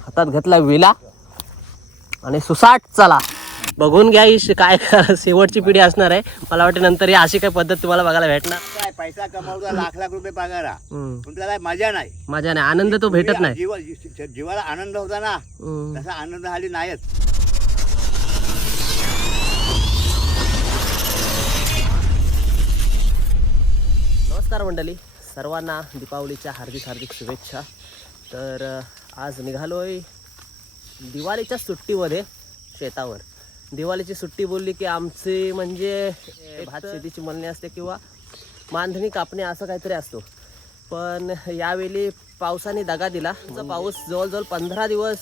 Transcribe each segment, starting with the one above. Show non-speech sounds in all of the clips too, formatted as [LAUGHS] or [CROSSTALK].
हातात घेतला विला. आणि सुसाट चला. बघून घ्या ही काय [LAUGHS] शेवटची पिढी असणार आहे. मला वाटतं नंतर ही अशी काही पद्धत तुम्हाला बघायला भेटणार. काय पैसा कमावता लाख लाख रुपये पगार. हम्म. पण त्याला मजा नाही. मजा नाही आनंद तो भेटत नाही. जीवा जी- जीवाला आनंद होता ना. हम्म. तसा आनंद हल्ली नाहीच. नमस्कार मंडळी सर्वांना दीपावलीच्या हार्दिक हार्दिक शुभेच्छा. तर अ, आज निघालोय दिवाळीच्या सुट्टीमध्ये शेतावर. दिवाळीची सुट्टी बोलली की आमची म्हणजे भात शेतीची म्हणणी असते किंवा मांधणी कापणे असं काहीतरी असतो. पण यावेळी पावसाने दगा दिला. जो पाऊस जवळजवळ पंधरा दिवस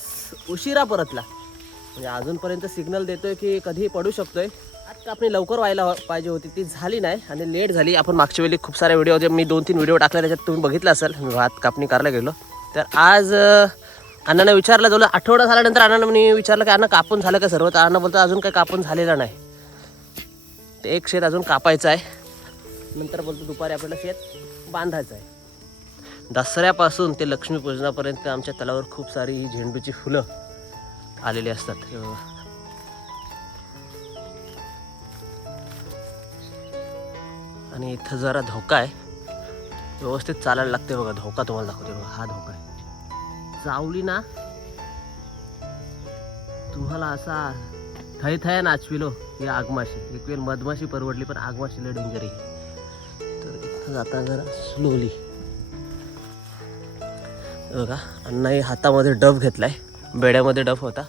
उशिरा परतला. म्हणजे अजूनपर्यंत सिग्नल देतोय की कधी पडू शकतोय. आज कापणी लवकर व्हायला हो- पाहिजे होती. ती झाली नाही आणि लेट झाली. आपण मागच्या वेळी खूप सारे व्हिडिओ जे मी दोन तीन व्हिडिओ टाकले त्याच्यात तुम्ही बघितलं असेल. मी भात कापणी करायला गेलो. तर आज अं, अण्णाने विचारलं जवळ आठवडा झाल्यानंतर अण्णानं मी विचारलं की अण्णा कापून झालं का सर्व? तर अण्णा बोलतो अजून काही कापून झालेलं नाही. ते एक शेत अजून कापायचं आहे. नंतर बोलतो दुपारी आपल्याला शेत बांधायचं आहे. दसऱ्यापासून ते लक्ष्मीपूजनापर्यंत आमच्या तलावर खूप सारी झेंडूची फुलं आलेली असतात. आणि इथं जरा धोका आहे. व्यवस्थित चालायला लागते बघा. धोका तुम्हाला दाखवते बघा. हा धोका आहे. चावली ना तुम्हाला असा थय थया नाचविलो ही आगमाशी. एक वेळ मधमाशी परवडली पण आगमाशी लय डेंजर आहे. तर इथं जाता जरा स्लोली बघा अण्णाही हातामध्ये डब घेतलाय. बेड्यामध्ये डब होता.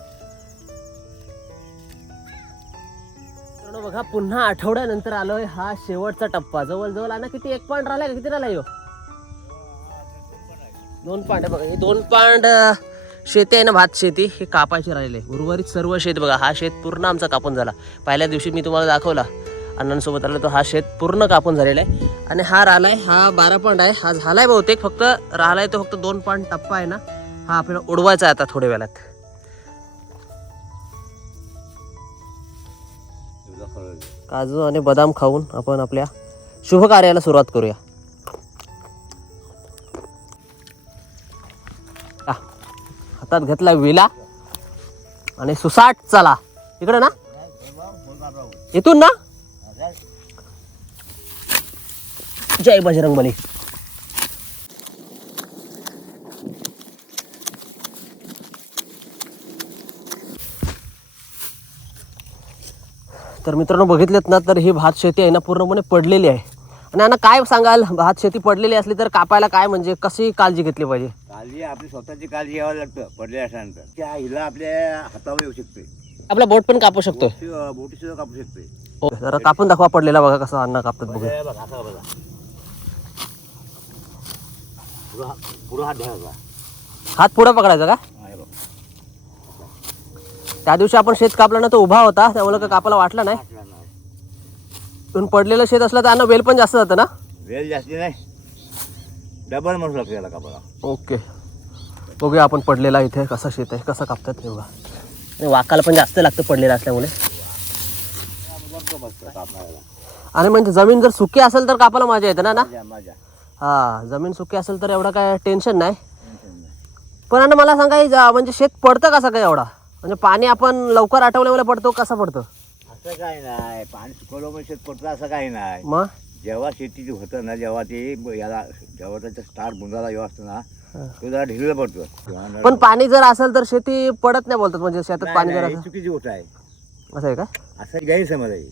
बघा पुन्हा आठवड्यानंतर आलोय हा शेवटचा टप्पा. जवळजवळ आणा किती एक पॉईंट राहिला किती राहिला यो? दोन पांड आहे बघा हे दोन पांड शेती आहे ना भात शेती हे कापायची राहिले. उर्वरित सर्व शेत बघा हा शेत पूर्ण आमचा कापून झाला. पहिल्या दिवशी मी तुम्हाला दाखवला अण्णांसोबत आलो तो हा शेत पूर्ण कापून झालेला आहे. आणि हा राहिला आहे हा बारा पांड आहे हा झाला आहे बहुतेक फक्त राहिला आहे तो फक्त दोन पांड टप्पा आहे ना हा आपल्याला उडवायचा आहे आता थोड्या वेळात. काजू आणि बदाम खाऊन आपण आपल्या शुभ कार्याला सुरुवात करूया. हातात घेतला विला. आणि सुसाट चला. इकडे ना. इथून ना. जय बजरंग बली. तर मित्रांनो बघितलेत ना तर ही भात शेती आहे ना पूर्णपणे पडलेली आहे. आणि यांना काय सांगाल? भात शेती पडलेली असली तर कापायला काय म्हणजे कशी काळजी घेतली पाहिजे? काळजी आपली स्वतःची काळजी घ्यावं लागतं पडले असल्यानंतर त्या हिला आपल्या हातावर येऊ शकते. आपला बोट पण कापू शकतो. बोटी बोटी सुद्धा कापू शकते. हो. जरा कापून दाखवा पडलेला बघा कसं अन्न कापतात बघा. हे बघा असं बघा. पुरा पुरा हात धरायचा हात पुढे पकडायचा का? हा, हे बघ. त्या दिवशी आपण शेत कापला ना तो उभा होता. त्यामुळे काय कापायला वाटला नाही. नाही. पण पडलेलं शेत असलं तर अन्न वेल पण जास्त जातं ना? वेळ जास्ती नाही. डबल म्हणू लागतो याला कापाला ओके. बघूया आपण पडलेला इथे कसा शेत आहे कसं कापतात हे बघा. आणि वाकाला पण जास्त लागतं पडलेलं असल्यामुळे. आणि म्हणजे जमीन जर सुकी असेल तर कापायला मजा येते ना ना? हा जमीन सुकी असेल तर एवढं काय टेन्शन नाही. पण आणि मला सांगा म्हणजे शेत पडतं कसं काय एवढा? म्हणजे पाणी आपण लवकर आठवल्यामुळे पडतो कसं पडतं? असं काय नाही. पाणी सुकवलं म्हणजे शेत पडतं असं काही नाही. मग? जेव्हा शेतीची होतं ना जेव्हा ते याला जेव्हा त्याचा स्टार बुंदाला जेव्हा असतो ना पडतो पण पाणी जर असेल तर शेती पडत नाही बोलतात म्हणजे शेतात पाणी जर असेल. चुकीची गोष्ट आहे. असं आहे का? असं गैरसमज आहे.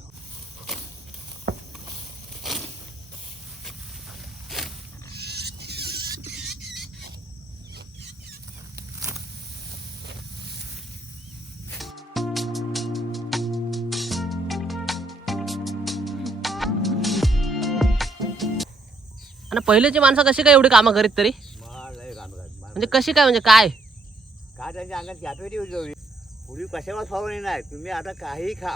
आणि पहिलेची माणसं कशी काय एवढी कामं करीत तरी? म्हणजे कशी काय म्हणजे काय? का त्यांच्या अंगात कॅपॅसिटी होती पूर्वी कशावर फवारणी नाही तुम्ही आता काही खा.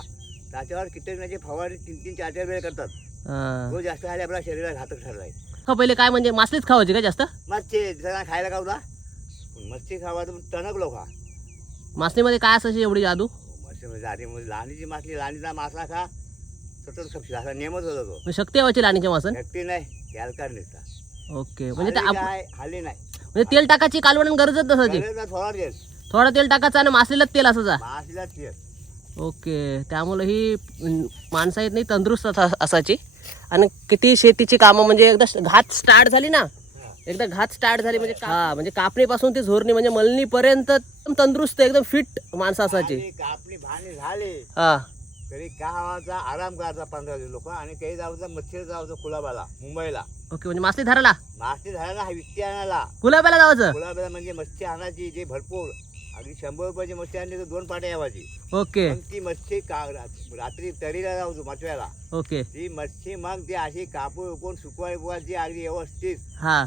त्याच्यावर कीटकनाशक फवारणी तीन तीन चार चार वेळ करतात. हा. तो जास्त आले आपल्या शरीराला घातक ठरलाय. हो पहिले काय म्हणजे मासलीच खावायची का जास्त? मच्छी सगळ्यांना खायला खावला मच्छी खावा तर टणकलो खा. मासलीमध्ये काय असायची एवढी जादू? मच्छी म्हणजे आधी म्हणजे लहानीची मासली लहानीचा मासा खा. सतत खपशी असा नियमच होता तो. म्हणजे शक्ती हवायची लाणीच्या मासन व्यक्ती नाही गॅलकार नुसता ओके म्हणजे ते हल्ली आप- काय हल्ली नाही. म्हणजे तेल टाकायची कालवण गरजच नसायची. थोडं तेल. टाकायचं आणि मासलेलं तेल असायचा तेल. ओके त्यामुळे ही माणसं आहेत नाही तंदुरुस्त असा- असायची. आणि किती शेतीची कामं म्हणजे एकदा घात स्टार्ट झाली ना एकदा घात स्टार्ट झाली म्हणजे का- हा म्हणजे कापणीपासून ती झोरणी म्हणजे मलणीपर्यंत एकदम तंदुरुस्त एकदम फिट माणसं असायची. कापणी झाली. हा. तरी गावाचा आराम करायचा पंधरा दिवस लोक आणि काही जायचं मच्छर जायचं कुलाबाला मुंबईला. ओके म्हणजे मासली धराला? मासे हा विकती आणायला. गुलाबाला जायचं कुलाबाला म्हणजे मच्छी आणायची जे भरपूर. अगदी शंभर रुपयाची मच्छी आणली तर दोन पाट्या यावाची. ओके. ती मच्छी का रात्री तरीला जाऊ मटव्याला ओके. ती मच्छी मग ती अशी कापून उकून सुकवाय बुवायची अगदी व्यवस्थित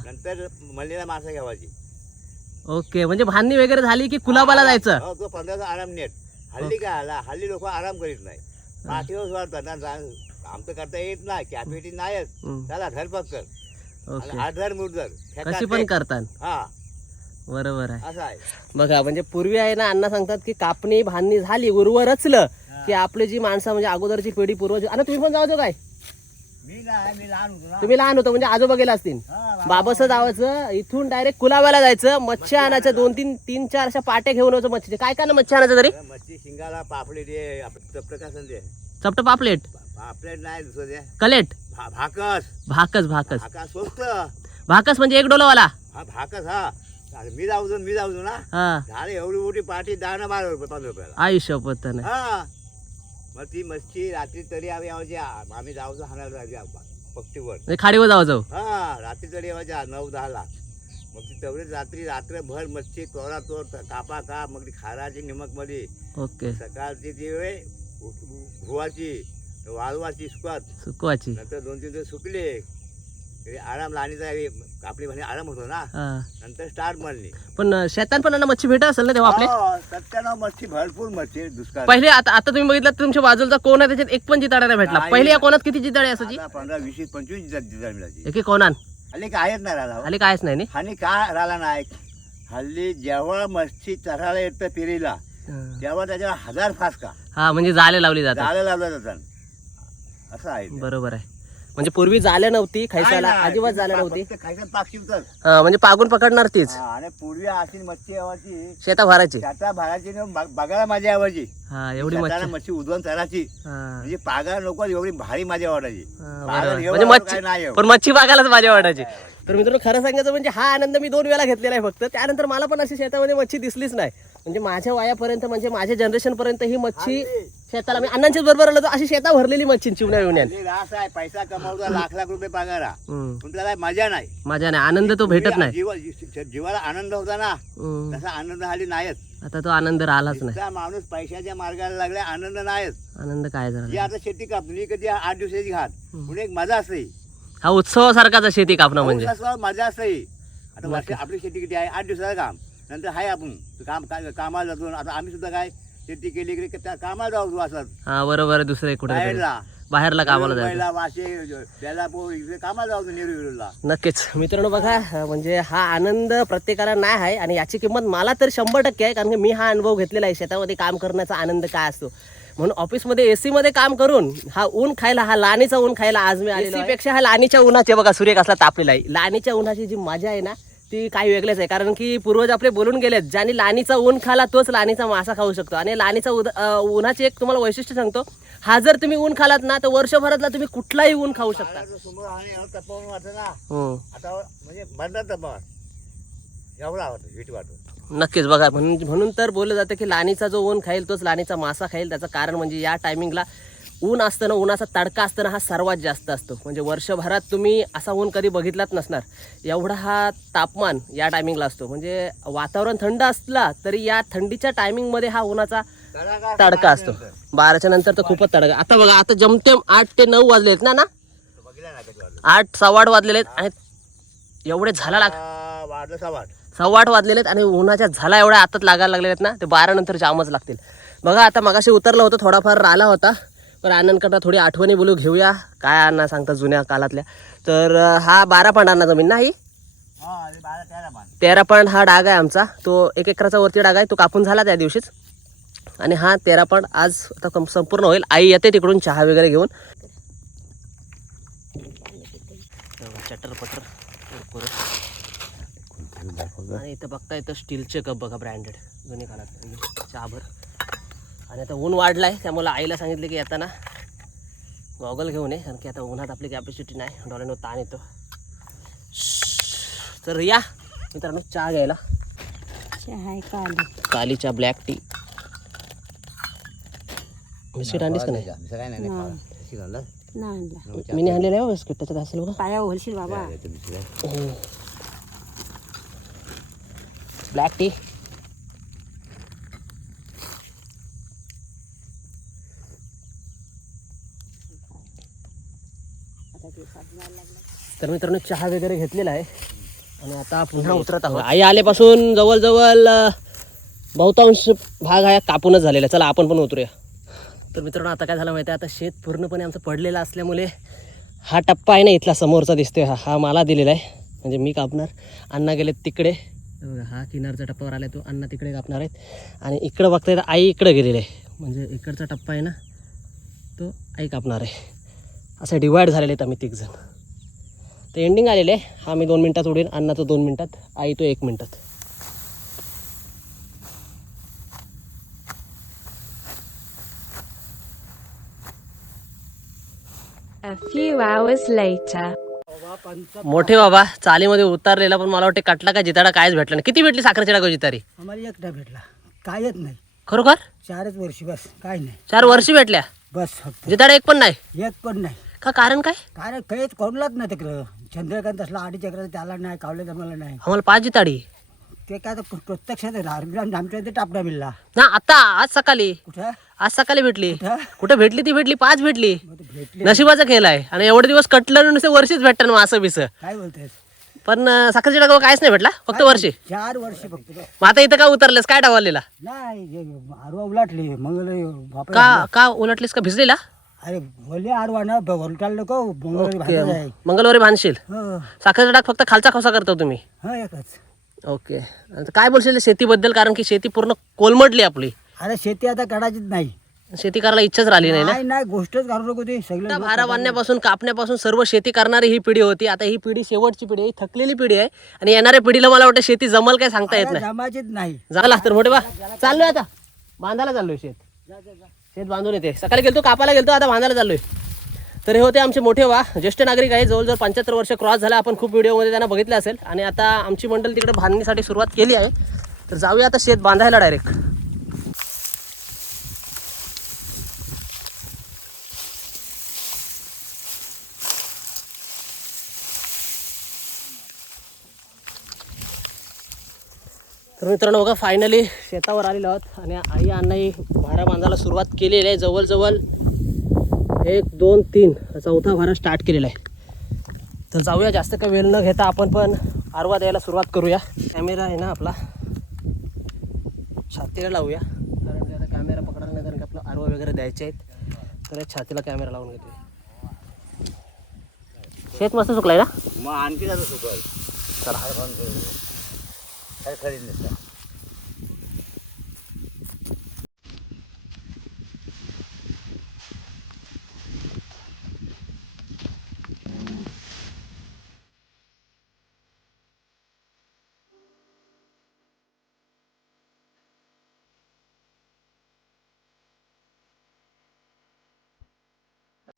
नंतर मल्लीला मासा घ्यावाची. ओके म्हणजे भांडणी वगैरे झाली की कुलाबाला जायचं? पंधराचा आराम नेट. हल्ली काय आला? हल्ली लोक आराम करीत नाही पाठीवर वाढतात ना जा- आमचं करता येत नाही कॅपॅसिटी नाहीच. त्याला धरपक कर. ओके. कशी पण. करतात. हा. बरोबर आहे. असं आहे. बघा म्हणजे पूर्वी आहे ना अण्णा सांगतात की कापणी भांडणी झाली उर्वर रचलं की आपली जी माणसं म्हणजे अगोदरची पिढी पूर्वज आणि तुम्ही पण जावतो काय? तुम्ही लहान होतो म्हणजे आजोबा गेला असतील. बा- बाबाचं जावायचं इथून डायरेक्ट कुलाबाला जायचं मच्छी आणायचं दोन तीन तीन चार अशा पाट्या घेऊन यायचं मच्छीचे. काय काय ना मच्छी आणायचं तरी? मच्छी शिंगाला दे प्रकाशन दे चपट पापलेट. पापलेट नाही दुसरं कलेट. भाकस. भाकस भाकस. भाका स्वस्त. भाकस म्हणजे एक डोलावाला. हा भाकस हा. मी जाऊ मी जाऊ ना. हा. एवढी मोठी पाठी दहा ना बारा रुपये पंधरा रुपयाला. शपथ नाही हा. मग ती मच्छी रात्री तरी आम्ही यावायची आम्ही जाऊचं हाणायला पट्टीवर म्हणजे खाडीवर जावं जाऊ. हा रात्री तरी यावायच्या नऊ दहाला. मग ती तेवढीच रात्री रात्रभर मच्छी तोरा तोर कापा काप मग ती खाराची निमकमध्ये ओके. सकाळची ती वेळ धुवाची वाळवाची सुकात. सुकवाची. नंतर दोन तीन दिवस सुकले. आराम लहानीचा आपली म्हणजे आराम होतो ना. नंतर स्टार्ट म्हणली पण शेतात पण मच्छी भेटत असेल ना तेव्हा आपले? हो, सत्त्याण्णव मच्छी भरपूर मच्छी दुष्काळ पहिले आता आता तुम्ही बघितलं तुमच्या बाजूचा कोण आहे त्याच्यात एक पण जिताडा नाही. भेटला. पहिले या कोणात किती जिताडे असायची? पंधरा वीस वीस पंचवीस दिवस मिळायची एक कोणान? हल्ली कायच नाही राहिला हो. आले कायच नाही? आणि का राहिला नाही हल्ली जेव्हा मच्छी चढायला येतं पिरीला. तेव्हा त्याच्यावर हजार फासका हा म्हणजे जाले लावली जातात. जायला लावला जातात. असं आहे. बरोबर आहे. म्हणजे पूर्वी जाल्या नव्हती नाही, अजिबात पा- नव्हती. खायचं हा, म्हणजे पागून पकडणार तीच. हा, आणि पूर्वी अशी मच्छी यावाची शेता भरायची त्याचा न बा- बघायला मजा यावायची. हा एवढी शेताला मच्छी. चराची हा, म्हणजे पागा नको एवढी भारी मजा वाटायची. हा, पागाला बरोबर. एवढं म्हणजे काय नाही मच्छी एवढं. पण मच्छी बागायलाच माझ्या वाटायची. तर मित्रांनो खरं सांगायचं म्हणजे हा आनंद मी दोन वेळा घेतलेला आहे फक्त. त्यानंतर मला पण अशी शेतामध्ये मच्छी दिसलीच नाही. म्हणजे माझ्या वयापर्यंत म्हणजे माझ्या जनरेशन पर्यंत ही मच्छी शेताला मी अण्णांच्या बरोबर आलो तर अशी शेता भरलेली मच्छी चिवण्या विवण्यात रास आहे पैसा कमावता लाख लाख रुपये पगारा हम्म. पण त्याला मजा नाही. माझ्या नाही आनंद तो भेटत नाही. जीवा- जी- जीवाला आनंद होता ना. हम्म. तसा आनंद हल्ली नाहीच आता तो आनंद राहिलाच नाही. माणूस पैशाच्या मार्गाला लागला आनंद नाहीच आनंद काय जी झाला आता शेती कापली कधी आठ दिवसाची घात पुढे एक मजा असते. हा उत्सवासारखाच शेती कापणं म्हणजे. मजा असते. आता वर्ष आपली शेती किती आहे? आठ दिवसाचं काम. नंतर आहे आपण. काम काय कामाला जातो. आता आम्ही सुद्धा काय? शेती केली की त्या कामाला जाऊ असत हा बरोबर आहे दुसरे कुठे बाहेरला. बाहेरला कामाला जायचं. मुंबईला, वाशे बेलापूर इकडे कामाला जाऊ नेहरू नक्कीच. मित्रांनो बघा अं, म्हणजे हा आनंद प्रत्येकाला नाही आहे आणि याची किंमत मला तर शंभर टक्के आहे कारण की मी हा अनुभव घेतलेला आहे शेतामध्ये काम करण्याचा आनंद काय असतो. म्हणून ऑफिसमध्ये एसी मध्ये काम करून हा ऊन खायला हा लाणीचा ऊन खायला आज मी आलेलो पेक्षा हा लाणीच्या उन्हाचे बघा सूर्य कसला तापलेला आहे. लाणीच्या उन्हाची जी मजा आहे ना ती काही वेगळेच आहे. कारण की पूर्वज आपले बोलून गेलेत ज्याने लाणीचा ऊन खाला तोच लाणीचा मासा खाऊ शकतो. आणि लाणीचा उद उन्हाची एक तुम्हाला वैशिष्ट्य सांगतो हा जर तुम्ही ऊन खालात ना तर वर्षभरातला तुम्ही कुठलाही ऊन खाऊ शकता. आता म्हणजे नक्कीच बघा म्हणून म्हणून तर बोललं जातं की लाणीचा जो ऊन खाईल तोच लाणीचा मासा खाईल. त्याचं कारण म्हणजे या टायमिंगला ऊन असतं ना उन्हाचा तडका असताना हा सर्वात जास्त असतो. म्हणजे वर्षभरात तुम्ही असा ऊन कधी बघितलाच नसणार. एवढा हा तापमान या टायमिंगला असतो. म्हणजे वातावरण थंड असला तरी या थंडीच्या टायमिंगमध्ये हा उन्हाचा तडका असतो. बाराच्या नंतर तर खूपच तडका. आता बघा आता जमतेम आठ ते नऊ वाजले आहेत ना ना? आठ सव्वा आठ वाजलेले आहेत आणि एवढे झाला लाग सवाट सव्वा आठ वाजलेले आहेत आणि उन्हाच्या झाला एवढ्या आतात लागायला लागलेले आहेत ना ते बारा नंतर जामच लागतील. बघा आता मगाशी उतरलं होतं थोडाफार राहिला होता. पण आनंदकडनं थोडी आठवणी बोलू घेऊया. काय अण्णा सांगता जुन्या काळातल्या. तर हा बारा पांड अण्णा जमीन नाही? हा तेरा तेरा पांड हा डाग आहे आमचा. तो एक एकराचा वरती डाग आहे. तो कापून झाला त्या दिवशीच. आणि हा तेरा पांड आज आता संपूर्ण होईल. आई येते तिकडून चहा वगैरे घेऊन. चटर पटर आणि इथं बघता येतं स्टीलचे कप बघा ब्रँडेड जुनी काळात. चहाभर. आणि आता ऊन वाढलं आहे त्यामुळे आईला सांगितलं की येताना गॉगल घेऊन ये कारण की आता उन्हात आपली कॅपॅसिटी नाही. डोळ्यांवर ताण येतो. तर या मित्रांनो चहा घ्यायला. चहा काली काली. चहा ब्लॅक टी बिस्किट आणलीस का नाही? मी आणलेलं आहे बिस्किट त्याच्यात असेल बघा. पाया होलशील बाबा. दुसरं. Black tea. तर मित्रांनो चहा वगैरे घेतलेला आहे. आणि आता पुन्हा उतरत आहोत. आई आल्यापासून जवळजवळ बहुतांश भाग हा कापूनच झालेला. चला आपण पण उतरूया. तर मित्रांनो आता काय झालं माहिती आहे? आता शेत पूर्णपणे आमचं पडलेलं असल्यामुळे हा टप्पा आहे ना इथला समोरचा दिसतोय. हा हा मला दिलेला आहे. म्हणजे मी कापणार अण्णा गेलेत तिकडे. हे बघा हा किनारच्या टप्प्यावर आला तो. अण्णा तिकडे कापणार आहेत. आणि इकडं बघता येतं आई इकडे गेलेले आहे. म्हणजे इकडचा टप्पा आहे ना तो आई कापणार आहे. असं डिवाईड झालेले आहेत आम्ही तिघजण. तर एंडिंग आलेलं आहे. हा मी दोन मिनटात उडेन. अण्णा तो दोन मिनटात. आई तो एक मिनटात. मोठे बाबा चालीमध्ये उतारलेला पण मला वाटते कटला का जिताडा कायच भेटला नाही. किती भेटली साखरेची डागो जितारी? आम्हाला एकटा भेटला. काय येत नाही. खरोखर? चारच वर्षी बस. काय नाही. चार वर्षी भेटल्या? बस जिताडा एक पण नाही? एक पण नाही. का कारण काय? काय काहीच कोणलाच नाही तिकडं. चंद्रकांत असला आडी चक्र त्याला नाही कावले जमाला नाही. आम्हाला पाच जिताडी ते काय तर प्रत्यक्षात राजग्राम आमच्या इथे टापडा मिळला. ना आता आज सकाळी. कुठं? आज सकाळी भेटली. कुठं? कुठे भेटली ती भेटली पाच भेटली. मग ते भेटले. नशिबाचा खेळ आहे. आणि एवढे दिवस कटलं नुसते वर्षीच भेटतं ना असं बिस. काय बोलतायत पण अं, साखरेची डागो कायच नाही भेटला फक्त वर्षी. चार वर्ष फक्त. मग आता इथं का उतरलेस? काय डावालेला नाही आरवा उलाटली मंगल बापरे. का का उलटलीस का? भिजलेला? अरे भले आरवा ना उलटाल नको मंगळ ओके भाजत आहे. मंगळवारी बांधशील हो. साखरेचा डाग फक्त खालचा खोसा करतो तुम्ही. हो एकच. ओके. आणि काय बोलशील शेतीबद्दल? कारण की शेती पूर्ण कोलमडली आपली. अरे शेती आता काढायचीच नाही. शेती करायला इच्छाच राहिली नाही ना? नाही नाही गोष्टच काढू नको ते. आता सगळं भारा बांधण्यापासून कापण्यापासून सर्व शेती करणारी ही पिढी होती. आता ही पिढी शेवटची पिढी आहे. ही थकलेली पिढी आहे. आणि येणाऱ्या पिढीला मला वाटतं शेती जमल काय सांगता येत नाही. जमायचीच नाही. झाला तर मोठे बा. चाललोय आता. बांधायला चाललोय शेत. शेत बांधून येते. सकाळी गेलतो कापायला गेलतो आता बांधायला चाललोय. तर हे होते आमचे मोठे वा ज्येष्ठ नागरिक आहे जवळजवळ पंच्याहत्तर वर्ष क्रॉस झाला आपण खूप व्हिडिओमध्ये त्यांना बघितलं असेल. आणि आता आमची मंडळी तिकडे बांधणीसाठी सुरुवात केली आहे. तर जाऊया आता शेत बांधायला डायरेक्ट तर मित्रांनो बघा फायनली शेतावर आलेलो आहोत आणि आई अण्णाही भारा बांधायला सुरुवात केलेली आहे. जवळजवळ एक दोन तीन चौथा भारा स्टार्ट केलेला आहे. तर जाऊया जास्त काही वेळ न घेता आपण पण आरवा द्यायला सुरुवात करूया. कॅमेरा आहे ना आपला. छातीला लावूया. कारण की आता कॅमेरा पकडणार नाही कारण की आपलं आरवा वगैरे द्यायचे आहेत. तर छातीला कॅमेरा लावून घेतोय. शेत मस्त चुकलाय ना? मग आणखी जातो सुकल चला. काय नसतं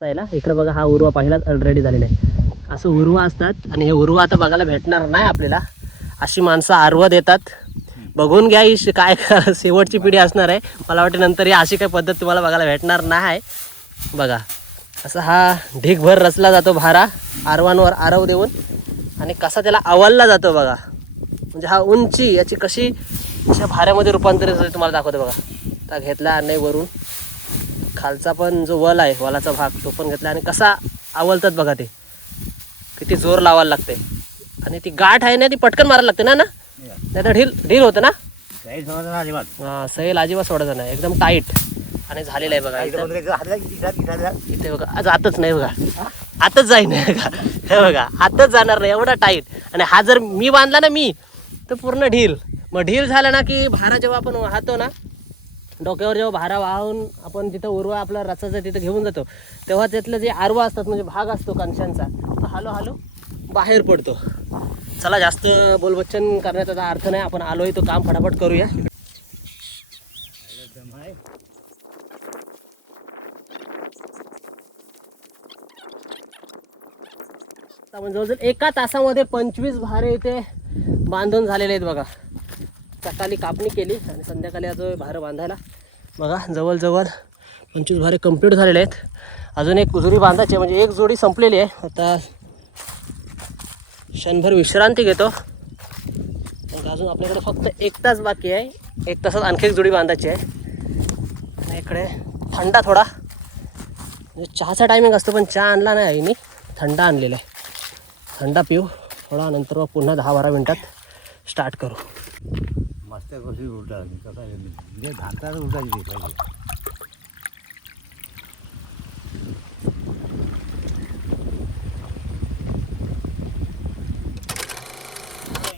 आहे ना इकडे बघा हा उर्वा पहिलाच ऑलरेडी झालेला आहे. असं उर्वा असतात आणि हे उर्वा आता बघायला भेटणार नाही आपल्याला. अशी माणसं आर्व देतात. बघून घ्या ही काय [LAUGHS] शेवटची पिढी असणार आहे. मला वाटते नंतर ही अशी काही पद्धत तुम्हाला बघायला भेटणार नाही. बघा असा हा ढीगभर रचला जातो भारा. आरवांवर आरव देऊन आणि कसा त्याला आवलला जातो बघा. म्हणजे हा उंची याची कशी अशा भाऱ्यामध्ये रूपांतरित होते तुम्हाला दाखवतो बघा. त्या घेतला नाही वरून. खालचा पण जो वल आहे वलाचा भाग तो पण घेतला आणि कसा आवलतात बघा ते. किती जोर लावायला लागते. आणि ती गाठ आहे ना ती पटकन मारायला लागते ना ना? नाही तर ढील ढील होतं ना? हा, सैल अजिबात सोडायचं नाही. एकदम टाईट आणि झालेलं आहे बघा इथं. बघा आज आतच नाही बघा. आतच जाईन नाही बघा. हे बघा आतच जाणार नाही एवढा टाईट आणि हा जर मी बांधला ना मी तर पूर्ण ढील. मग ढील झाला ना की भारा जेव्हा आपण वाहतो ना डोक्यावर जेव्हा भारा वाहून आपण तिथं उरवा आपला रचाचा तिथं घेऊन जातो तेव्हा त्यातलं जे आरवा असतात म्हणजे भाग असतो कणशांचा तो हालो हालो बाहेर पडतो. चला जास्त बोलबच्चन करण्याचा अर्थ नाही. आपण आलोय तो काम फटाफट करूया. आपण जवळजवळ एका तासामध्ये पंचवीस भारे इथे बांधून झालेले आहेत बघा. सकाळी कापणी केली आणि संध्याकाळी आज भारं बांधायला. बघा जवळजवळ पंचवीस भारे कंप्लीट झालेले आहेत. अजून एक जोडी बांधायची आहे, म्हणजे एक जोडी संपलेली आहे. आता क्षणभर विश्रांती घेतो. अजून आपल्याकडे फक्त एक तास बाकी आहे. एक तासात आणखी एक जोडी बांधायची आहे. आणि इकडे थंडा थोडा. म्हणजे चहाचा टायमिंग असतो पण चहा आणला नाही आहे मी थंडा आणलेला आहे. थंडा पिऊ. थोडा नंतर मग पुन्हा दहा बारा मिनटात स्टार्ट करू. मस्त कशी उलटा. कसा म्हणजे उलटायची पाहिजे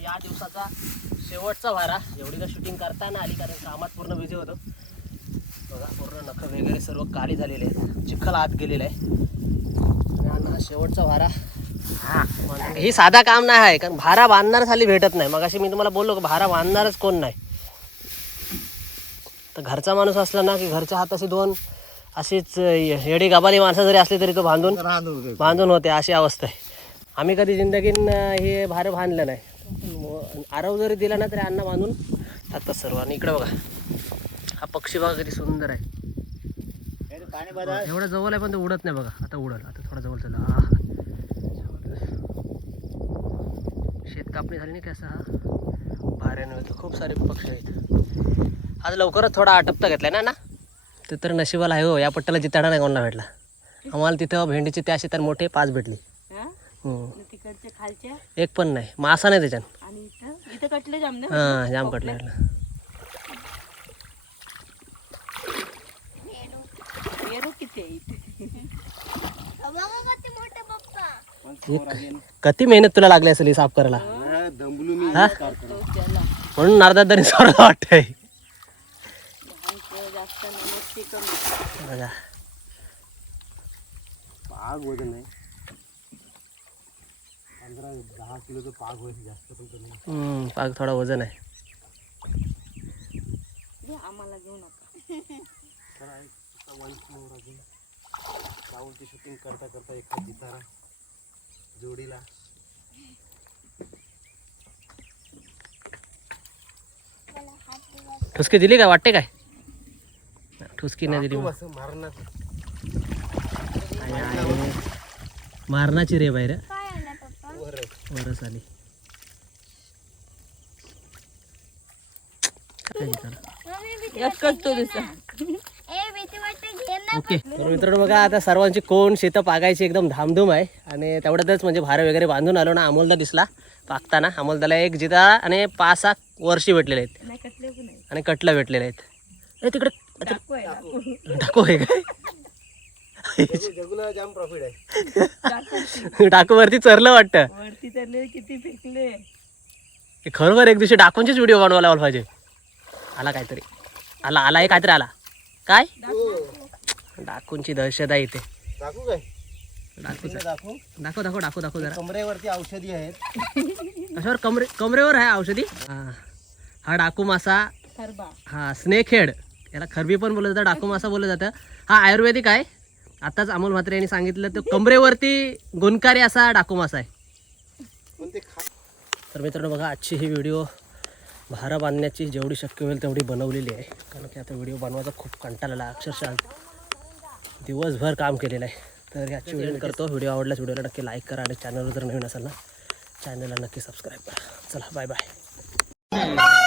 या दिवसाचा शेवटचा वारा. एवढी का शूटिंग करता नाही आली कारण कामात पूर्ण बिझी होतो. बघा पूर्ण नख वगैरे सर्व काळी झालेले आहेत. चिखल आत गेलेलं आहे. आणि हा शेवटचा वारा. हा ही साधा काम नाही आहे कारण भारा बांधणार खाली भेटत नाही. मग अशी मी तुम्हाला बोललो की भारा बांधणारच कोण नाही. तर घरचा माणूस असला ना की घरच्या हाताशी दोन अशीच येडी गाबाली माणसं जरी असली तरी तो बांधून बांधून होते अशी अवस्था आहे. आम्ही कधी जिंदगीन हे भार बांधलं नाही. आरव जरी दिला ना तरी अन्न बांधून टाकतात सर्व आणि इकडे बघा. हा पक्षी बघा किती सुंदर आहे. एवढं जवळ आहे पण तो उडत नाही बघा. आता उडल आता थोडा जवळ चला. हा शेत कापणी झाली नाही कसा हा भाऱ्यानं होतं. खूप सारे पक्षी आहेत. आज लवकरच थोडा आटपता घेतलाय ना ना ते तर नशिबाला आहे हो. या पट्ट्याला जिताडा नाही कोणाला भेटला. आम्हाला तिथं भेंडीचे त्या शेतात मोठे पाच भेटली. एक पण नाही. मासा नाही त्याच्यात. कटले जाम ना हां जाम किती आहे इथे? किती मेहनत तुला लागली असेल ही साफ करायला? दमलू मी. हा? म्हणून अर्धा तरी सोडा वाटतंय. जास्त नमस्ते कमी. बघा. पाग वजन नाही पंधरा दहा किलोचं पाग होईल जास्त पण कमी नाही. हम्म, पाग थोडा वजन आहे. दे आम्हाला घेऊ नका. राहुलची शूटिंग करता करता जितारा जोडीला. ठुसकी दिली काय वाटते काय? ठुसकी नाही दिली. मारणाची रे बाहेर वरच आली. ओके. तर मित्रांनो बघा आता सर्वांची कोण शेतं पागायची एकदम धामधूम आहे. आणि तेवढ्यातच म्हणजे भारे वगैरे बांधून आलो ना अमोलदा दिसला पागताना. अमोलदाला एक जिता आणि पाच सहा वर्षी भेटलेले आहेत. नाही कटले पण नाही. आणि कटला भेटलेले आहेत. तिकडे डाकू आहे काय? जगूला [LAUGHS] जाम प्रॉफिट आहे. डाकू वरती चरलं वाटतं. वरती तर किती फेकले? खरोखर एक दिवशी डाकूंचीच व्हिडिओ बनवायला लावला पाहिजे. आला काहीतरी. आला आला हे काहीतरी आला. काय? डाकूंची दहशत आहे इथे. दाखवू काय? डाकूचा दाखवू दाखव? दाखव दाखव दाखव जरा. कमरेवरती औषधी आहेत. कशावर? कमरे कमरेवर आहे औषधी? हा. हा डाकू मासा. खरबा. हा स्नेक हेड. याला खरबी पण बोललं जातं डाकू मासा बोललं जातं. हा आयुर्वेदिक आहे. आताच अमोल म्हात्रे यांनी सांगितलं तो कमरेवरती गुणकारी असा डाकू मासा आहे तर मित्रांनो बघा आजची ही व्हिडिओ भारा बांधण्याची जेवढी शक्य होईल तेवढी बनवलेली आहे. कारण की आता व्हिडिओ बनवायचा खूप कंटाळा आला अक्षरशः दिवसभर काम केलेलं आहे. तर याची व्हिडिओ करतो. व्हिडिओ आवडल्यास व्हिडिओला नक्की लाईक करा आणि चॅनलवर जर नवीन असाल ना चॅनलला नक्की सबस्क्राईब करा. चला बाय बाय